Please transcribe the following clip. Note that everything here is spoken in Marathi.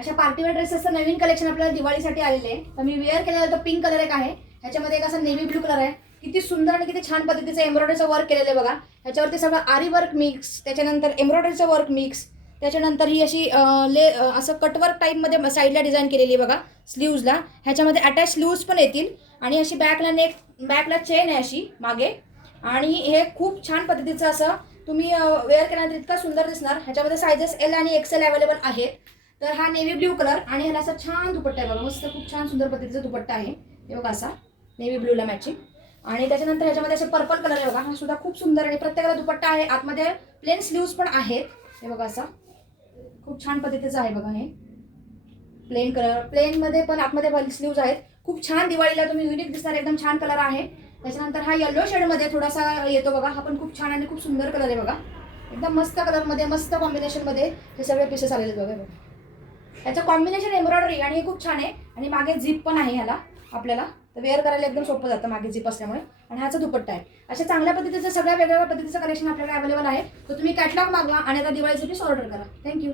अशा पार्टीवेअर ड्रेसेसचं नवीन कलेक्शन आपल्याला दिवाळीसाठी आलेले आहे तर मी वेअर केलेलं तर पिंक कलर एक आहे. ह्याच्यामध्ये एक असा नेव्ही ब्लू कलर आहे. किती सुंदर आणि किती छान पद्धतीचं एम्ब्रॉयडरीचं वर्क केलेलं आहे बघा. ह्याच्यावरती सगळं आरी वर्क मिक्स त्याच्यानंतर एम्ब्रॉयडरीचं वर्क मिक्स त्याच्यानंतर ही अशी ले असं कटवर्क टाईपमध्ये साईडला डिझाईन केलेली आहे बघा स्लीव्जला ह्याच्यामध्ये अटॅच स्लीव्ज पण येतील. आणि अशी बॅकला नेक बॅकला चेन आहे अशी मागे. आणि हे खूप छान पद्धतीचं असं तुम्ही वेअर केल्यानंतर इतका सुंदर दिसणार. ह्याच्यामध्ये सायझेस एल आणि एक्सेल अवेलेबल आहेत. तर हा नेव्ही ब्ल्यू कलर आणि ह्याला असा छान दुपट्टा आहे बघा. मस्त खूप छान सुंदर पद्धतीचा दुपट्टा आहे. हे बघा असा नेव्ही ब्ल्यूला मॅचिंग आणि त्याच्यानंतर ह्याच्यामध्ये असे पर्पल कलर आहे बघा. हा सुद्धा खूप सुंदर आणि प्रत्येकाला दुपट्टा आहे. आतमध्ये प्लेन स्लीव्स पण आहेत. हे बघा असा खूप छान पद्धतीचं आहे बघा हे. प्लेन कलर प्लेनमध्ये पण आतमध्ये स्लीव्ज आहेत. खूप छान दिवाळीला तुम्ही युनिक दिसणार एकदम छान कलर आहे. त्याच्यानंतर हा येलो शेडमध्ये थोडासा येतो बघा. हा पण खूप छान आणि खूप सुंदर कलर आहे बघा. एकदम मस्त कलरमध्ये मस्त कॉम्बिनेशनमध्ये हे सगळे पीसेस आलेले आहेत बघा बघा. याचं कॉम्बिनेशन एम्ब्रॉयडरी आणि हे खूप छान आहे. आणि मागे झिप पण आहे ह्याला आपल्याला. तर वेअर करायला एकदम सोपं जातं मागे झिप असल्यामुळे. आणि ह्याचा दुपट्टा आहे. अशा चांगल्या पद्धतीचं सगळ्या वेगवेगळ्या पद्धतीचं कलेक्शन आपल्याकडे अवेलेबल आहे. तर तुम्ही कॅटलॉग मागवा आणि आता दिवाळीसाठी ऑर्डर करा. थँक्यू